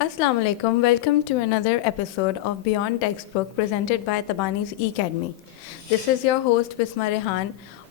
Assalamu alaikum. Welcome to another episode of Beyond Textbook presented by Tabani's E-Academy. This is your host Bisma Rehan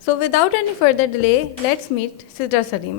So without any further delay, let's meet Sidra Salim.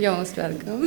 You're most welcome.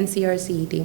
NCR CET.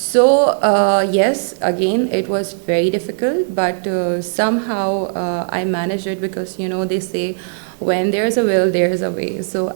So yes, again it was very difficult, but somehow I managed it because they say when there is a will there is a way. So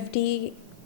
FD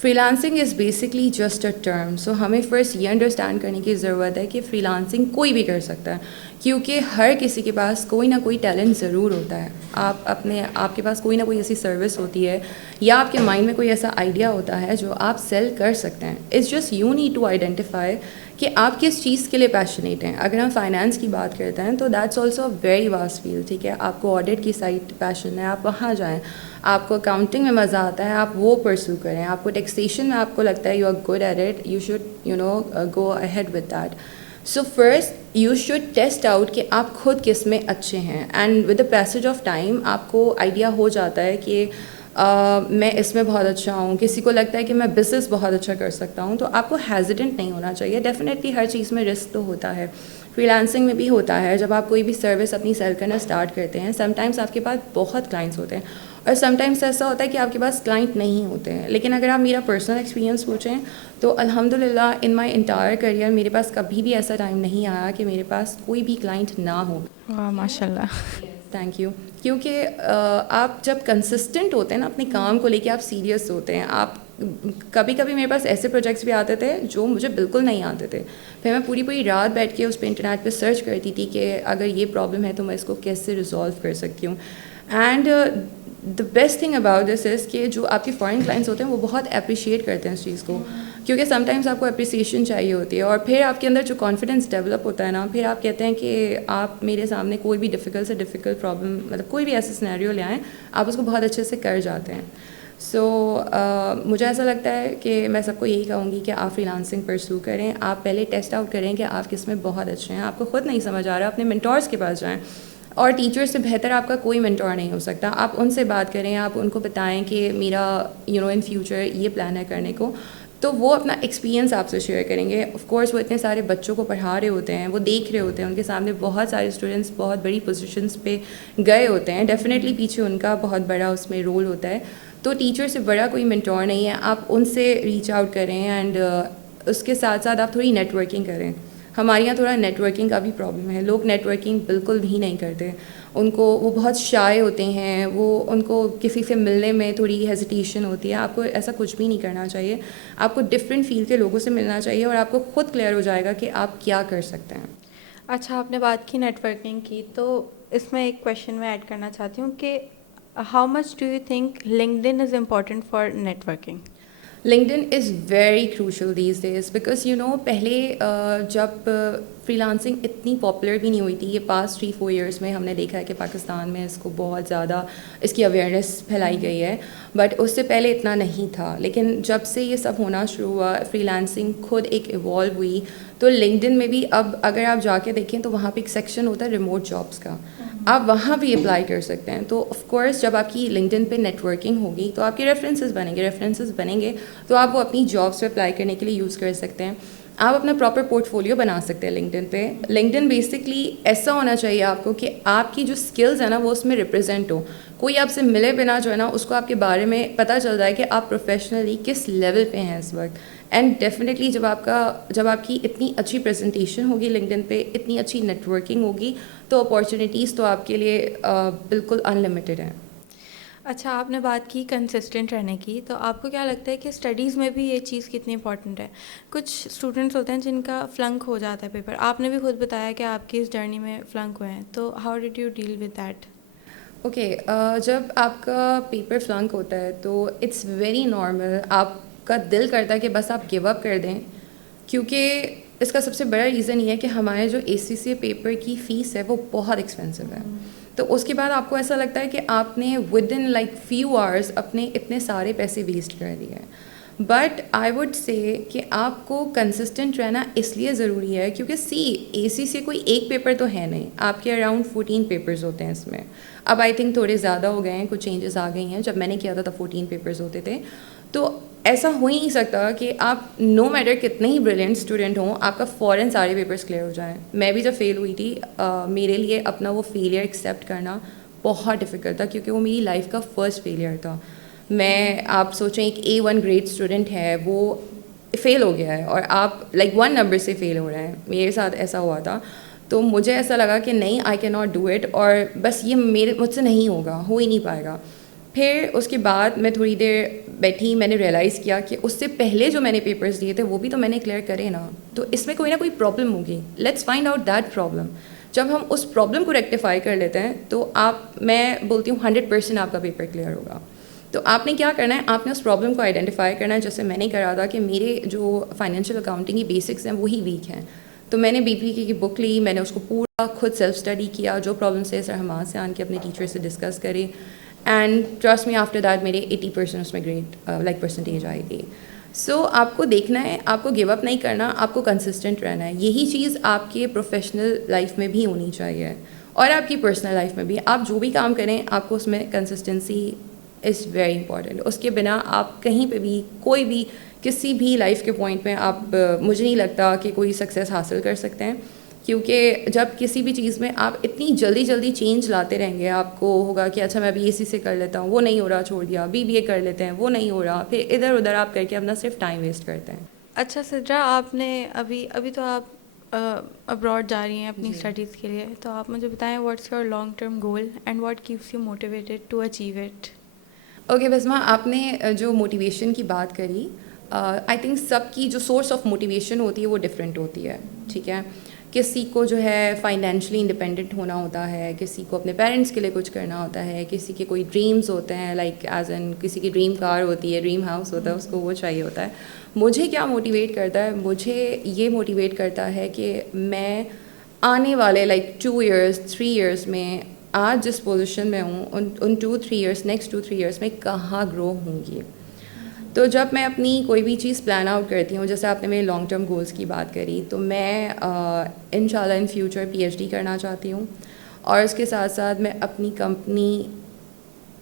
freelancing is basically just a term. So ہمیں first یہ understand کرنے کی ضرورت ہے کہ free lancing کوئی بھی کر سکتا ہے, کیونکہ ہر کسی کے پاس کوئی نہ کوئی ٹیلنٹ ضرور ہوتا ہے. آپ کے پاس کوئی نہ کوئی ایسی سروس ہوتی ہے یا آپ کے مائنڈ میں کوئی ایسا آئیڈیا ہوتا ہے جو آپ سیل کر سکتے ہیں. It's just you need to identify کہ آپ کس چیز کے لیے پیشنیٹ ہیں. اگر ہم فائنانس کی بات کرتے ہیں تو that's also a very vast field. ٹھیک ہے, آپ کو آڈٹ کی سائٹ پیشن ہے, آپ وہاں جائیں. آپ کو اکاؤنٹنگ میں مزہ آتا ہے, آپ وہ پرسو کریں. آپ کو ٹیکسیشن میں آپ کو لگتا ہے you are good at it, you should go ahead with that. So first you should test out کہ آپ خود کس میں اچھے ہیں, and with the passage of time آپ کو آئیڈیا ہو جاتا ہے کہ میں اس میں بہت اچھا ہوں. کسی کو لگتا ہے کہ میں بزنس بہت اچھا کر سکتا ہوں, تو آپ کو ہیزیٹنٹ نہیں ہونا چاہیے. ڈیفینیٹلی ہر چیز میں رسک تو ہوتا ہے, فری لانسنگ میں بھی ہوتا ہے. جب آپ کوئی بھی سروس اپنی سیل کرنا اسٹارٹ کرتے ہیں, سم ٹائمس آپ کے پاس بہت کلائنٹس ہوتے ہیں اور سم ٹائمس ایسا ہوتا ہے کہ آپ کے پاس کلائنٹ نہیں ہوتے ہیں. لیکن اگر آپ میرا پرسنل ایکسپیرینس پوچھیں تو الحمد للہ ان مائی انٹائر کریئر میرے پاس کبھی بھی ایسا ٹائم نہیں آیا کہ میرے پاس کوئی بھی کلائنٹ نہ ہو. واہ ماشاء اللہ. Thank you. کیونکہ آپ جب کنسسٹنٹ ہوتے ہیں نا اپنے کام کو لے کے, آپ سیریس ہوتے ہیں. آپ کبھی کبھی میرے پاس ایسے پروجیکٹس بھی آتے تھے جو مجھے بالکل نہیں آتے تھے, پھر میں پوری رات بیٹھ کے اس پہ انٹرنیٹ پہ سرچ کرتی تھی کہ اگر یہ پرابلم ہے تو میں اس کو کیسے ریزالو کر سکتی ہوں. And the best thing about this is کہ جو آپ کے فارن کلائنٹس ہوتے ہیں وہ بہت اپریشیٹ کرتے ہیں اس چیز کو, کیونکہ سم ٹائمس آپ کو اپریسیشن چاہیے ہوتی ہے, اور پھر آپ کے اندر جو کانفیڈنس ڈیولپ ہوتا ہے نا, پھر آپ کہتے ہیں کہ آپ میرے سامنے کوئی بھی ڈیفیکلٹ سے ڈیفیکلٹ پرابلم, مطلب کوئی بھی ایسا سینیریو لے آئیں, آپ اس کو بہت اچھے سے کر جاتے ہیں. سو مجھے ایسا لگتا ہے کہ میں سب کو یہی کہوں گی کہ آپ فری لانسنگ پرسو کریں. آپ پہلے ٹیسٹ آؤٹ کریں کہ آپ کس میں بہت اچھے ہیں. آپ کو خود نہیں سمجھ آ رہا, اپنے مینٹورس کے پاس جائیں, اور ٹیچر سے بہتر آپ کا کوئی مینٹور نہیں ہو سکتا. آپ ان سے بات کریں, آپ ان کو بتائیں کہ میرا ان فیوچر یہ پلان ہے کرنے کو, تو وہ اپنا ایکسپیرینس آپ سے شیئر کریں گے. آف کورس وہ اتنے سارے بچوں کو پڑھا رہے ہوتے ہیں, وہ دیکھ رہے ہوتے ہیں, ان کے سامنے بہت سارے اسٹوڈنٹس بہت بڑی پوزیشنس پہ گئے ہوتے ہیں. ڈیفینیٹلی پیچھے ان کا بہت بڑا اس میں رول ہوتا ہے. تو ٹیچر سے بڑا کوئی مینٹور نہیں ہے. آپ ان سے ریچ آؤٹ کریں, اینڈ اس کے ساتھ ساتھ آپ تھوڑی نیٹ ورکنگ کریں. ہمارے یہاں تھوڑا نیٹ ورکنگ کا بھی پرابلم ہے. لوگ نیٹ ورکنگ بالکل بھی نہیں کرتے. وہ بہت شائع ہوتے ہیں, ان کو کسی سے ملنے میں تھوڑی ہیزیٹیشن ہوتی ہے. آپ کو ایسا کچھ بھی نہیں کرنا چاہیے. آپ کو ڈفرینٹ فیلڈ کے لوگوں سے ملنا چاہیے, اور آپ کو خود کلیئر ہو جائے گا کہ آپ کیا کر سکتے ہیں. اچھا, آپ نے بات کی نیٹ ورکنگ کی, تو اس میں ایک کویشچن میں ایڈ کرنا چاہتی ہوں کہ how much do you think LinkedIn is important for networking? LinkedIn is very crucial these days because پہلے جب فری لانسنگ اتنی پاپولر بھی نہیں ہوئی تھی, یہ پاسٹ 3-4 ایئرس میں ہم نے دیکھا ہے کہ پاکستان میں اس کو بہت زیادہ اس کی اویئرنیس پھیلائی گئی ہے, بٹ اس سے پہلے اتنا نہیں تھا. لیکن جب سے یہ سب ہونا شروع ہوا, فری لانسنگ خود ایک ایوالو ہوئی, تو LinkedIn میں بھی اب اگر آپ جا کے دیکھیں تو وہاں پہ ایک سیکشن ہوتا ہے ریموٹ جابس کا, آپ وہاں بھی اپلائی کر سکتے ہیں. تو آف کورس جب آپ کی LinkedIn پہ نیٹ ورکنگ ہوگی تو آپ کے ریفرنسز بنیں گے تو آپ وہ اپنی جابس پہ اپلائی کرنے کے لیے یوز کر سکتے ہیں. آپ اپنا پراپر پورٹ فولیو بنا سکتے ہیں LinkedIn پہ. LinkedIn بیسکلی ایسا ہونا چاہیے آپ کو کہ آپ کی جو اسکلز ہیں نا وہ اس میں ریپرزینٹ ہو. کوئی آپ سے ملے بنا جو ہے نا اس کو آپ کے بارے میں پتہ چل جائے کہ آپ پروفیشنلی کس لیول پہ ہیں اس وقت. اینڈ ڈیفینیٹلی جب آپ کی اتنی اچھی پریزنٹیشن ہوگی LinkedIn پہ, اتنی اچھی نیٹ ورکنگ ہوگی, تو اپارچونیٹیز تو آپ کے لیے بالکل ان لمیٹیڈ ہیں. اچھا, آپ نے بات کی کنسسٹنٹ رہنے کی, تو آپ کو کیا لگتا ہے کہ اسٹڈیز میں بھی یہ چیز کتنی امپورٹنٹ ہے؟ کچھ اسٹوڈنٹس ہوتے ہیں جن کا فلنک ہو جاتا ہے پیپر. آپ نے بھی خود بتایا کہ آپ کی اس جرنی میں فلنک ہوئے ہیں, تو how did you deal with that? Okay, جب آپ کا پیپر فلنک ہوتا ہے تو اٹس ویری نارمل. آپ کا دل کرتا ہے کہ بس آپ گیو اپ کر دیں, کیونکہ اس کا سب سے بڑا ریزن یہ ہے کہ ہمارے جو ACCA پیپر کی فیس ہے وہ بہت ایکسپینسو ہے. تو اس کے بعد آپ کو ایسا لگتا ہے کہ آپ نے with in like few hours اپنے اتنے سارے پیسے ویسٹ کر دیے ہیں. بٹ آئی وڈ سے کہ آپ کو کنسسٹنٹ رہنا اس لیے ضروری ہے کیونکہ ACCA کوئی ایک پیپر تو ہے نہیں, آپ کے اراؤنڈ 14 پیپرز ہوتے ہیں اس میں. اب آئی تھنک تھوڑے زیادہ ہو گئے ہیں, کچھ چینجز آ گئی ہیں. جب میں نے کیا تھا تب 14 پیپرز ہوتے تھے. تو ایسا ہو ہی نہیں سکتا کہ آپ نو میٹر کتنے ہی بریلینٹ اسٹوڈنٹ ہوں, آپ کا فوراً سارے پیپرز کلیئر ہو جائیں. میں بھی جب فیل ہوئی تھی, میرے لیے اپنا وہ فیلئر ایکسیپٹ کرنا بہت ڈیفیکلٹ تھا, کیونکہ وہ میری لائف کا فرسٹ فیلئر تھا. آپ سوچیں ایک A1 گریڈ اسٹوڈنٹ ہے, وہ فیل ہو گیا ہے, اور آپ لائک 1 نمبر سے فیل ہو رہے ہیں. میرے ساتھ ایسا ہوا تھا. تو مجھے ایسا لگا کہ نہیں, I can not do it, اور بس یہ مجھ سے نہیں ہوگا, ہو ہی نہیں پائے گا. پھر اس کے بعد میں تھوڑی دیر بیٹھی, میں نے ریئلائز کیا کہ اس سے پہلے جو میں نے پیپرز دیے تھے وہ بھی تو میں نے کلیئر کرے نا, تو اس میں کوئی نہ کوئی پرابلم ہوگی. Let's find out that problem. جب ہم اس پرابلم کو ریکٹیفائی کر لیتے ہیں تو میں بولتی ہوں 100% آپ کا پیپر کلیئر ہوگا. تو آپ نے کیا کرنا ہے, آپ نے اس پرابلم کو آئیڈینٹیفائی کرنا ہے, جیسے میں نے کرا تھا کہ میرے جو فائنینشیل اکاؤنٹنگ کی بیسکس ہیں وہی ویک ہیں. تو میں نے BPK کی بک لی, میں نے اس کو پورا خود سیلف اسٹڈی کیا, جو پرابلمس ہے سر ہمارے سے آن کے اپنے ٹیچر سے ڈسکس کرے, and trust me after that میرے 80% اس میں گریڈ لائک پرسنٹیج آئی گئی. سو آپ کو دیکھنا ہے, آپ کو گیو اپ نہیں کرنا, آپ کو کنسسٹنٹ رہنا ہے. یہی چیز آپ کے پروفیشنل لائف میں بھی ہونی چاہیے اور آپ کی پرسنل لائف میں بھی. آپ جو بھی کام کریں آپ کو اس میں کنسسٹنسی از ویری امپورٹنٹ. اس کے بنا آپ کہیں پہ بھی کوئی بھی کسی بھی لائف کے پوائنٹ میں آپ مجھے نہیں لگتا کہ کوئی سکسیس حاصل کر سکتے ہیں, کیونکہ جب کسی بھی چیز میں آپ اتنی جلدی جلدی چینج لاتے رہیں گے, آپ کو ہوگا کہ اچھا میں BSc سے کر لیتا ہوں, وہ نہیں ہو رہا چھوڑ دیا, BBA کر لیتے ہیں, وہ نہیں ہو رہا, پھر ادھر ادھر آپ کر کے اپنا صرف ٹائم ویسٹ کرتے ہیں. اچھا سدرا, آپ نے ابھی تو آپ ابراڈ جا رہی ہیں اپنی اسٹڈیز کے لیے, تو آپ مجھے بتائیں what's your long term goal and what keeps you motivated to achieve it. Okay Bisma, آپ نے جو موٹیویشن کی بات کری, آئی تھنک سب کی جو سورس آف موٹیویشن ہوتی ہے وہ ڈفرینٹ ہوتی ہے. ٹھیک ہے, کسی کو جو ہے فائنینشلی انڈیپینڈنٹ ہونا ہوتا ہے, کسی کو اپنے پیرنٹس کے لیے کچھ کرنا ہوتا ہے, کسی کے کوئی ڈریمز ہوتے ہیں, لائک ایز این کسی کی ڈریم کار ہوتی ہے, ڈریم ہاؤس ہوتا ہے, اس کو وہ چاہیے ہوتا ہے. مجھے کیا موٹیویٹ کرتا ہے, مجھے یہ موٹیویٹ کرتا ہے کہ میں آنے والے لائک 2 ایئرس 3 ایئرس میں آج جس پوزیشن میں ہوں ان 2-3 ایئرس نیکسٹ 2-3 ایئرس میں کہاں گرو ہوں گی. تو جب میں اپنی کوئی بھی چیز پلان آؤٹ کرتی ہوں, جیسے آپ نے میرے لانگ ٹرم گولس کی بات کری, تو میں انشاءاللہ ان فیوچر PhD کرنا چاہتی ہوں, اور اس کے ساتھ ساتھ میں اپنی کمپنی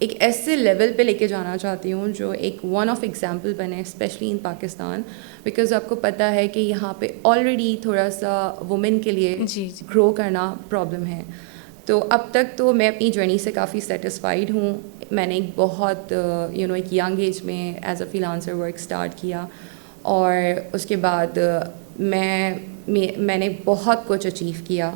ایک ایسے لیول پہ لے کے جانا چاہتی ہوں جو ایک ون آف ایگزامپل بنے, اسپیشلی ان پاکستان, بیکاز آپ کو پتہ ہے کہ یہاں پہ آلریڈی تھوڑا سا وومن کے لیے گرو کرنا پرابلم ہے. تو اب تک تو میں اپنی جرنی سے کافی سیٹسفائیڈ ہوں. میں نے ایک بہت ایک ینگ ایج میں as a freelancer work start کیا, اور اس کے بعد میں نے بہت کچھ اچیو کیا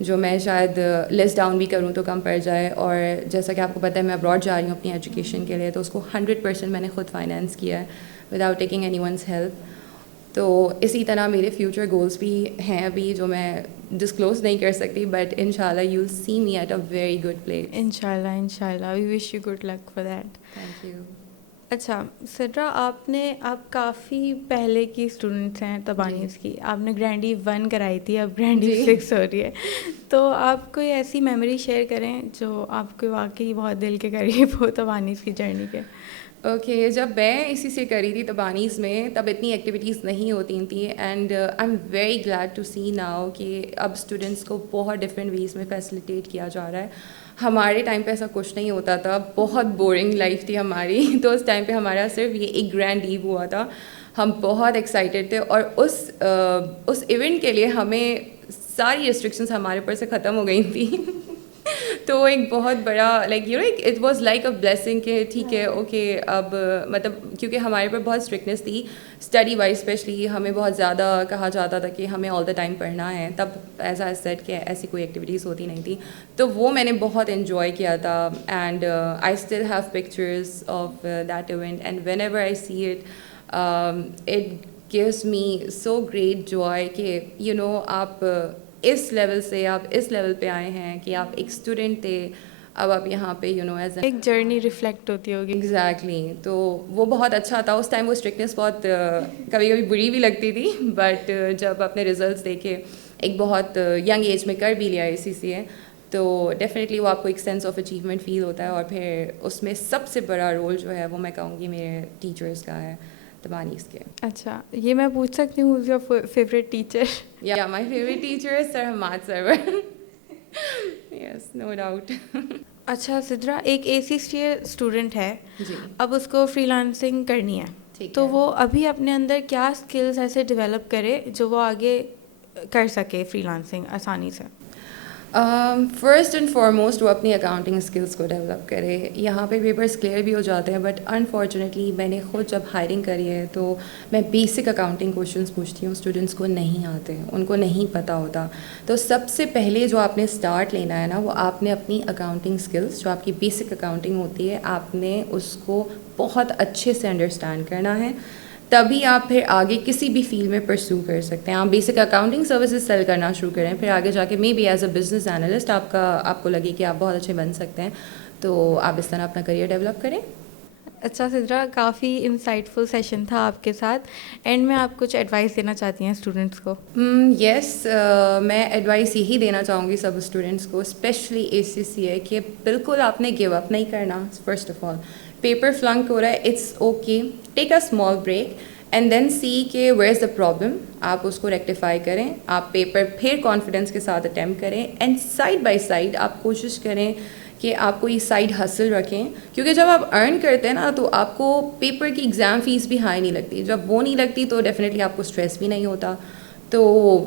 جو میں شاید لسٹ ڈاؤن بھی کروں تو کم پڑ جائے. اور جیسا کہ آپ کو پتہ ہے میں ابراڈ جا رہی ہوں اپنی ایجوکیشن کے لیے, تو اس کو 100% میں نے خود فائنینس کیا ہے without taking anyone's help. تو اسی طرح میرے فیوچر گولس بھی ہیں ابھی جو میں ڈسکلوز نہیں کر سکتی, بٹ انشاءاللہ you will see me at a very good place. انشاءاللہ we wish you good luck for that. Thank you. اچھا سدرا, آپ کافی پہلے کی اسٹوڈنٹس ہیں تبانیز کی, آپ نے گرینڈی 1 کرائی تھی, اب گرینڈی 6 ہو رہی ہے, تو آپ کوئی ایسی میموری شیئر کریں جو آپ کے واقعی بہت دل کے قریب ہو تبانیز کی جرنی کے. اوکے, جب میں اسی سے کری تھی تبانیز میں تب اتنی ایکٹیویٹیز نہیں ہوتی تھیں, and I am very glad to see now کہ اب اسٹوڈنٹس کو بہت ڈفرینٹ ویز میں فیسلیٹیٹ کیا جا رہا ہے. ہمارے ٹائم پہ ایسا کچھ نہیں ہوتا تھا, بہت بورنگ لائف تھی ہماری. تو اس ٹائم پہ ہمارا صرف یہ ایک گرینڈ ایو ہوا تھا, ہم بہت ایکسائٹیڈ تھے, اور اس ایونٹ کے لیے ہمیں ساری ریسٹرکشنس ہمارے اوپر سے ختم ہو گئی تھیں. تو ایک بہت بڑا it was like a blessing کہ ٹھیک ہے اوکے, اب مطلب کیونکہ ہمارے اوپر بہت اسٹرکٹنیس تھی اسٹڈی وائز, اسپیشلی ہمیں بہت زیادہ کہا جاتا تھا کہ ہمیں آل دا ٹائم پڑھنا ہے. تب ایز آئی سیڈ کہ ایسی کوئی ایکٹیویٹیز ہوتی نہیں تھی, تو وہ میں نے بہت انجوائے کیا تھا. And I still have pictures of that event, and when ever I see it gives me so great joy کہ آپ اس لیول سے آپ اس لیول پہ آئے ہیں کہ آپ ایک اسٹوڈنٹ تھے, اب آپ یہاں پہ ایز ایک جرنی ریفلیکٹ ہوتی ہوگی. ایگزیکٹلی. تو وہ بہت اچھا تھا. اس ٹائم وہ اسٹرکٹنیس بہت کبھی کبھی بری بھی لگتی تھی, بٹ جب اپنے ریزلٹس دیکھے, ایک بہت ینگ ایج میں کر بھی لیا ACCA, تو ڈیفینیٹلی وہ آپ کو ایک سینس آف اچیومنٹ فیل ہوتا ہے. اور پھر اس میں سب سے بڑا رول جو ہے وہ میں کہوں گی میرے ٹیچرس کا ہے تبانیز کے. اچھا, یہ میں پوچھ سکتی ہوں who's your favorite teacher? Yeah, my favorite teacher is Sir Hamad Sarwar. Yes, no doubt. اچھا سدرا, ایک ACCA اسٹوڈنٹ ہے, جی, اب اس کو فری لانسنگ کرنی ہے, تو وہ ابھی اپنے اندر کیا اسکلز ایسے ڈیولپ کرے جو وہ آگے کر سکے فری لانسنگ آسانی سے؟ فرسٹ اینڈ فارموسٹ وہ اپنی اکاؤنٹنگ اسکلس کو ڈیولپ کرے. یہاں پہ پیپرس کلیئر بھی ہو جاتے ہیں, بٹ انفارچونیٹلی میں نے خود جب ہائرنگ کری ہے تو میں بیسک اکاؤنٹنگ کویشچنس پوچھتی ہوں, اسٹوڈنٹس کو نہیں آتے, ان کو نہیں پتہ ہوتا. تو سب سے پہلے جو آپ نے اسٹارٹ لینا ہے نا, وہ آپ نے اپنی اکاؤنٹنگ اسکلس, جو آپ کی بیسک اکاؤنٹنگ ہوتی ہے, آپ نے اس کو بہت اچھے سے انڈرسٹینڈ کرنا ہے. تبھی آپ پھر آگے کسی بھی فیلڈ میں پرسو کر سکتے ہیں. آپ بیسک اکاؤنٹنگ سروسز سیل کرنا شروع کریں, پھر آگے جا کے maybe as a business analyst آپ کو لگے کہ آپ بہت اچھے بن سکتے ہیں, تو آپ اس طرح اپنا کریئر ڈیولپ کریں. اچھا سدرا, کافی انسائٹ فل سیشن تھا آپ کے ساتھ. اینڈ میں آپ کچھ ایڈوائس دینا چاہتی ہیں اسٹوڈنٹس کو؟ یس, میں ایڈوائس یہی دینا چاہوں گی سب اسٹوڈنٹس کو, اسپیشلی اے سی سی ہے, کہ بالکل آپ نے گیو اپ نہیں کرنا. First of all, paper flunk ہو رہا ہے, it's okay, take a small break and then see کہ ویئر از دا پرابلم, آپ اس کو ریکٹیفائی کریں. آپ پیپر پھر کانفیڈنس کے ساتھ اٹیمپٹ کریں, اینڈ سائڈ بائی سائڈ آپ کوشش کریں کہ آپ کو یہ سائڈ ہسل رکھیں, کیونکہ جب آپ ارن کرتے ہیں نا تو آپ کو پیپر کی ایگزام فیس بھی ہائی نہیں لگتی. جب وہ نہیں لگتی تو ڈیفینیٹلی آپ کو اسٹریس بھی نہیں ہوتا. تو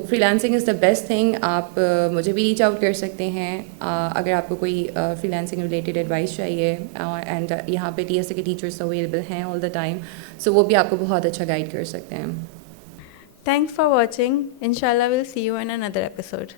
فری لانسنگ از دا بیسٹ تھنگ. آپ مجھے بھی ریچ آؤٹ کر سکتے ہیں اگر آپ کو کوئی فری لانسنگ ریلیٹڈ ایڈوائس چاہیے, اینڈ یہاں پہ ٹی ایس اے کے ٹیچرس اویلیبل ہیں آل دا ٹائم, سو وہ بھی آپ کو بہت اچھا گائڈ کر سکتے ہیں. Thanks for watching. ان شاء اللہ ول سی یو ان اندر ایپیسوڈ.